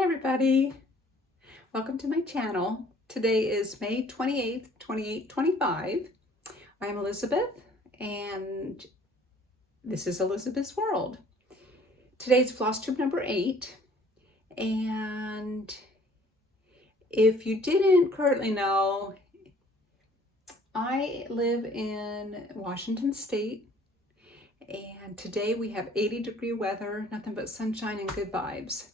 Hi everybody, welcome to my channel. Today is May 28th, 2025. I'm Elizabeth and this is Elizabeth's World. Today's Flosstube number 8, and if you didn't currently know, I live in Washington State, and today we have 80-degree weather, nothing but sunshine and good vibes.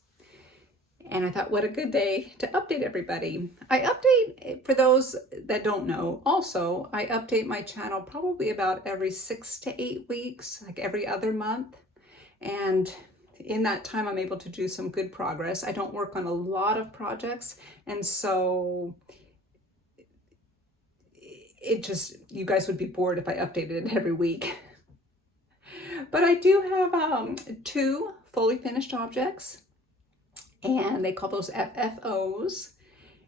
And I thought, what a good day to update everybody. I update, for those that don't know, also, I update my channel probably about every 6 to 8 weeks, like every other month. And in that time, I'm able to do some good progress. I don't work on a lot of projects, and so it just, you guys would be bored if I updated it every week. But I do have 2 fully finished objects, and they call those FFOs.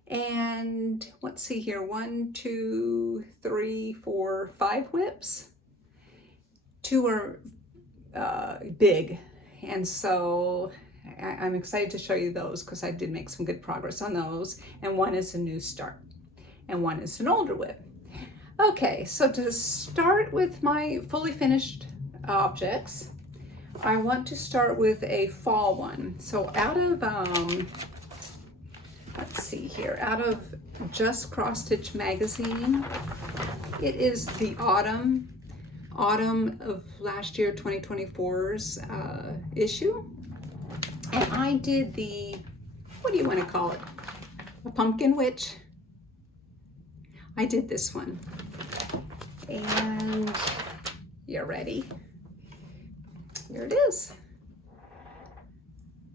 And let's see here, 1, 2, 3, 4, 5 WIPs. 2 are big, and so I'm excited to show you those because I did make some good progress on those. And 1 is a new start, and 1 is an older WIP. Okay, so to start with my fully finished objects, I want to start with a fall one. So out of, let's see here, out of Just Cross Stitch magazine, it is the autumn of last year, 2024's issue. And I did the, what do you want to call it? A pumpkin witch. I did this one. And you're ready. Here it is.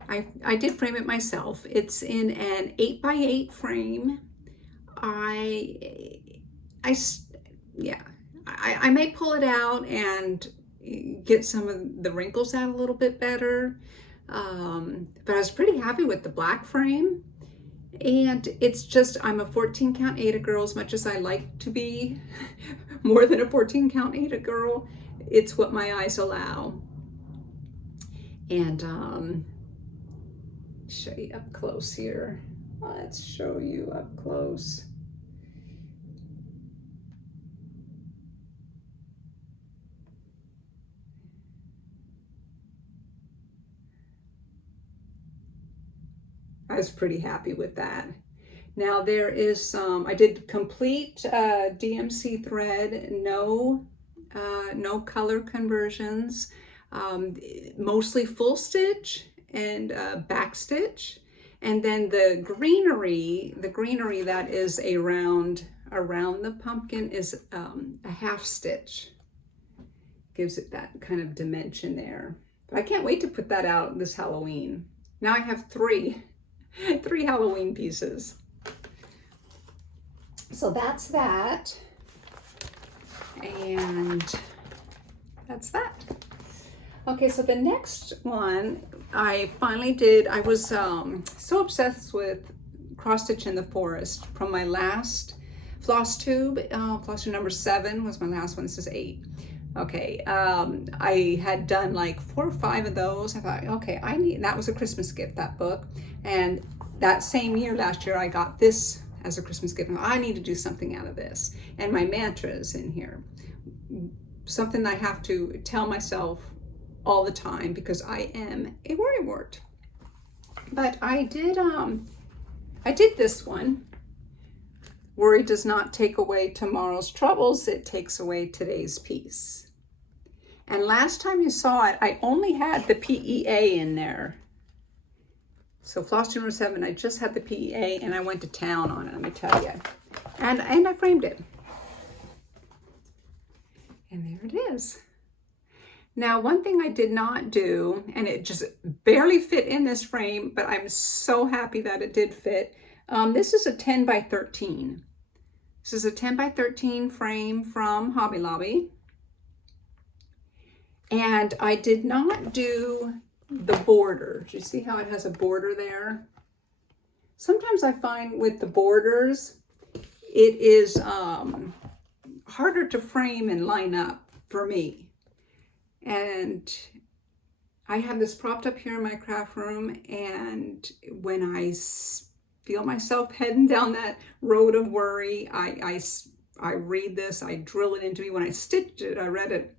I did frame it myself. It's in an 8x8 frame. I may pull it out and get some of the wrinkles out a little bit better. But I was pretty happy with the black frame. And it's just, I'm a 14 count Aida girl, as much as I like to be more than a 14 count Aida girl. It's what my eyes allow. And show you up close here. Let's show you up close. I was pretty happy with that. Now there is some, I did complete DMC thread, no color conversions. Mostly full stitch and back stitch, and then the greenery that is around the pumpkin is a half stitch. Gives it that kind of dimension there. But I can't wait to put that out this Halloween. Now I have three Halloween pieces. So that's that, and that's that. Okay, so the next one I finally did. I was so obsessed with cross stitch in the forest from my last Flosstube. Flosstube number 7 was my last one. This is 8. Okay, I had done like 4 or 5 of those. I thought, okay, that was a Christmas gift, that book. And that same year, last year, I got this as a Christmas gift. I need to do something out of this. And my mantra is in here. Something I have to tell myself all the time because I am a worrywart. But I did this one. Worry does not take away tomorrow's troubles, it takes away today's peace. And last time you saw it, I only had the PEA in there. So Flosstube number 7, I just had the PEA and I went to town on it, let me tell you. And I framed it. And there it is. Now, one thing I did not do, and it just barely fit in this frame, but I'm so happy that it did fit. This is a 10 by 13. This is a 10 by 13 frame from Hobby Lobby. And I did not do the border. Do you see how it has a border there? Sometimes I find with the borders, it is harder to frame and line up for me. And I have this propped up here in my craft room, and when I feel myself heading down that road of worry, I read this, I drill it into me. When I stitched it, I read it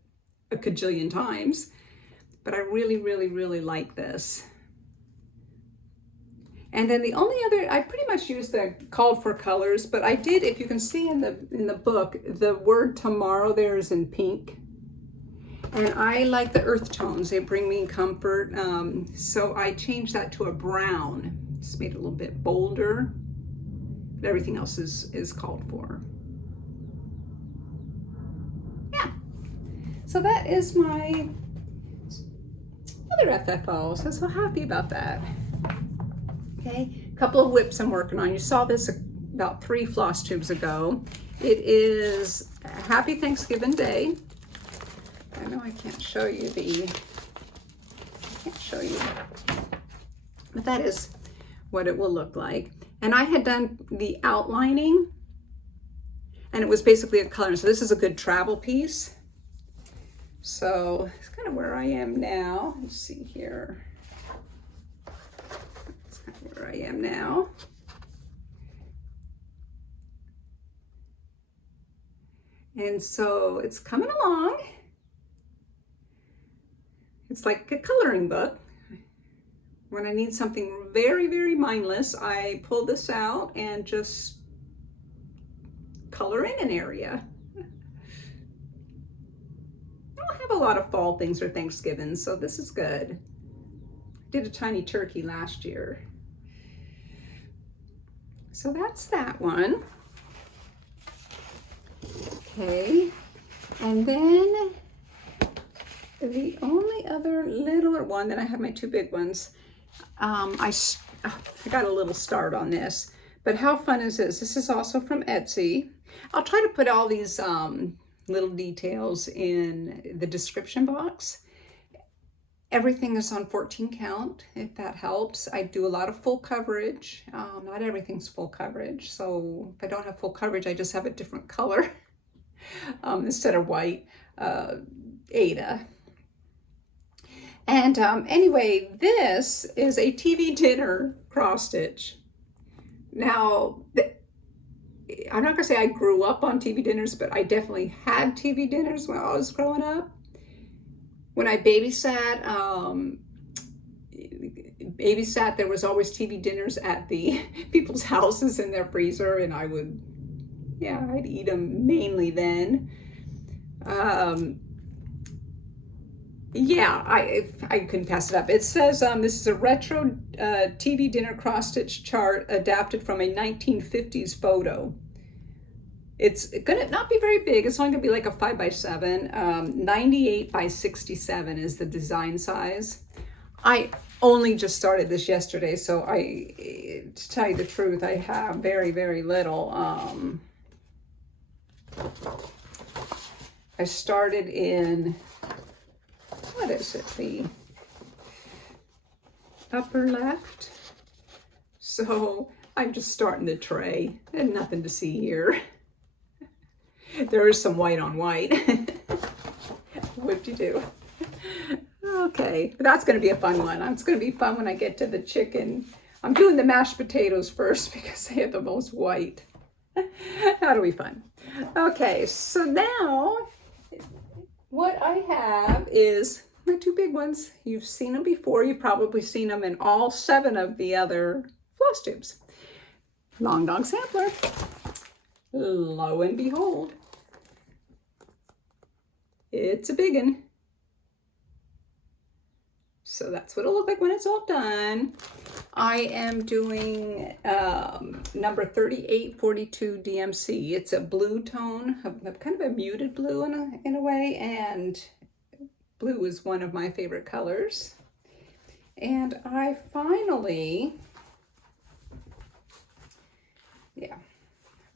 a cajillion times, but I really, really, really like this. And then the only other, I pretty much used the called for colors, but I did, if you can see in the book, the word tomorrow there is in pink. And I like the earth tones, they bring me comfort. So I changed that to a brown. Just made it a little bit bolder, but everything else is called for. Yeah, so that is my other FFO, so I'm so happy about that. Okay, a couple of WIPs I'm working on. You saw this about 3 floss tubes ago. It is Happy Thanksgiving Day. I know I can't show you but that is what it will look like. And I had done the outlining, and it was basically a color. So this is a good travel piece. So it's kind of where I am now. Let's see here. Where I am now. And so it's coming along. It's like a coloring book. When I need something very, very mindless, I pull this out and just color in an area. I don't have a lot of fall things or Thanksgiving, so this is good. I did a tiny turkey last year. So that's that one. Okay, and then the only other littler one, then I have my 2 big ones. I got a little start on this, but how fun is this? This is also from Etsy. I'll try to put all these little details in the description box. Everything is on 14 count, if that helps. I do a lot of full coverage. Not everything's full coverage, so if I don't have full coverage, I just have a different color instead of white. Aida. And anyway, this is a TV dinner cross stitch. Now, I'm not gonna say I grew up on TV dinners, but I definitely had TV dinners when I was growing up. When I babysat, there was always TV dinners at the people's houses in their freezer, and I'd eat them mainly then. I couldn't pass it up. It says this is a retro TV dinner cross stitch chart adapted from a 1950s photo. It's gonna not be very big. It's only gonna be like a 5x7. 98 by 67 is the design size. I only just started this yesterday, so to tell you the truth, I have very, very little. I started in, what is it, the upper left? So I'm just starting the tray and nothing to see here. There is some white on white. Whoop-de-doo. Okay, but that's going to be a fun one. It's going to be fun when I get to the chicken. I'm doing the mashed potatoes first because they have the most white. That'll be fun. Okay, so now what I have is my 2 big ones. You've seen them before. You've probably seen them in all 7 of the other floss tubes. Long Dong Sampler. Lo and behold, it's a big one. So that's what it'll look like when it's all done. I am doing number 3842 DMC. It's a blue tone, kind of a muted blue in a way, and blue is one of my favorite colors. And I finally,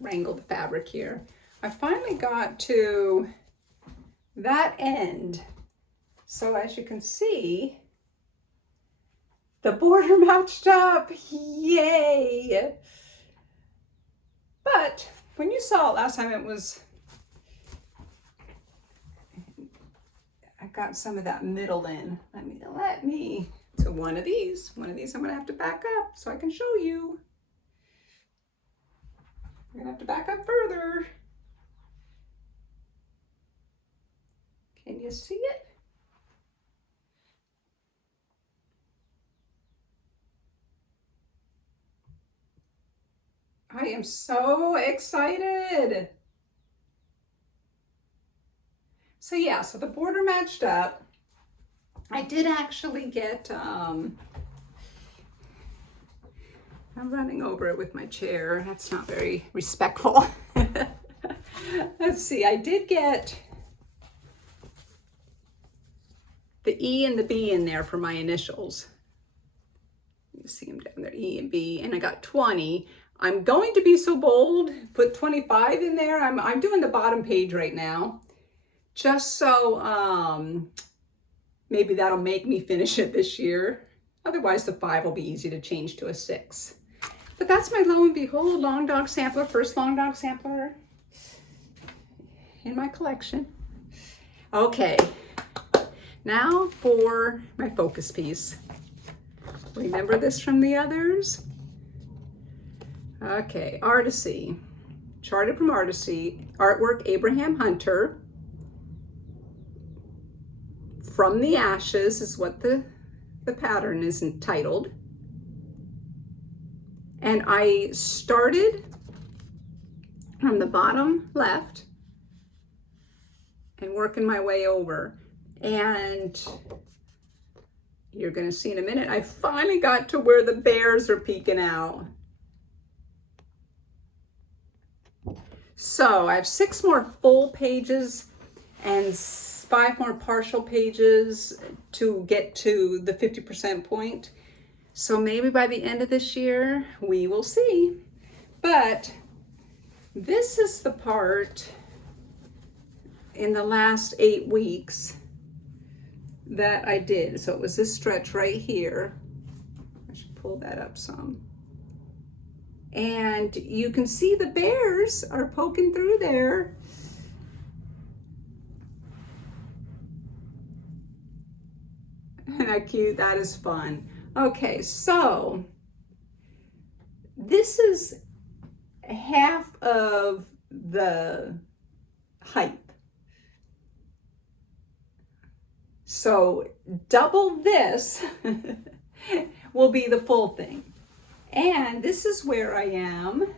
wrangled the fabric here. I finally got to that end. So as you can see, the border matched up. Yay! But when you saw it last time, it was I got some of that middle in. Let me to one of these I'm gonna have to back up so I can show you. I'm gonna have to back up further. Can you see it? I am so excited. So yeah, so the border matched up. I did actually get, I'm running over it with my chair. That's not very respectful. Let's see, I did get the E and the B in there for my initials. You see them down there, E and B, and I got 20. I'm going to be so bold, put 25 in there. I'm doing the bottom page right now, just so maybe that'll make me finish it this year. Otherwise, the 5 will be easy to change to a 6. But that's my lo and behold long dog sampler, first long dog sampler in my collection. Okay, now for my focus piece. Remember this from the others? Okay, Artecy, charted from Artecy, artwork Abraham Hunter. From the Ashes is what the pattern is entitled. And I started from the bottom left and working my way over. And you're gonna see in a minute, I finally got to where the bears are peeking out. So I have 6 more full pages and 5 more partial pages to get to the 50% point. So maybe by the end of this year, we will see. But this is the part in the last 8 weeks that I did. So it was this stretch right here. I should pull that up some. And you can see the bears are poking through there. Isn't that cute? That is fun. Okay, so this is half of the height. So double this will be the full thing. And this is where I am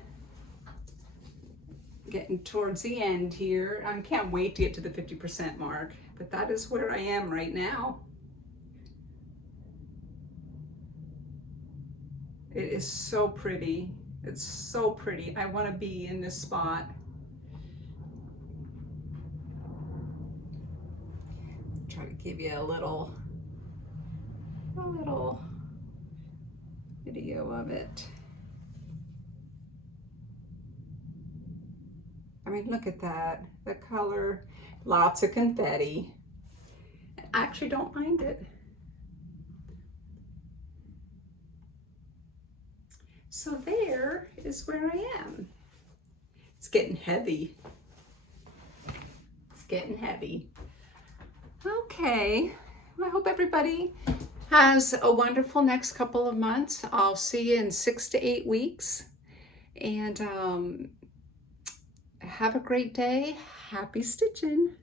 getting towards the end here. I can't wait to get to the 50% mark, but that is where I am right now. It is so pretty. It's so pretty. I want to be in this spot. Try to give you a little video of it. I mean, look at that. The color, lots of confetti. I actually don't mind it. So there is where I am. It's getting heavy. It's getting heavy. Okay, I hope everybody has a wonderful next couple of months. I'll see you in 6 to 8 weeks. And have a great day. Happy stitching.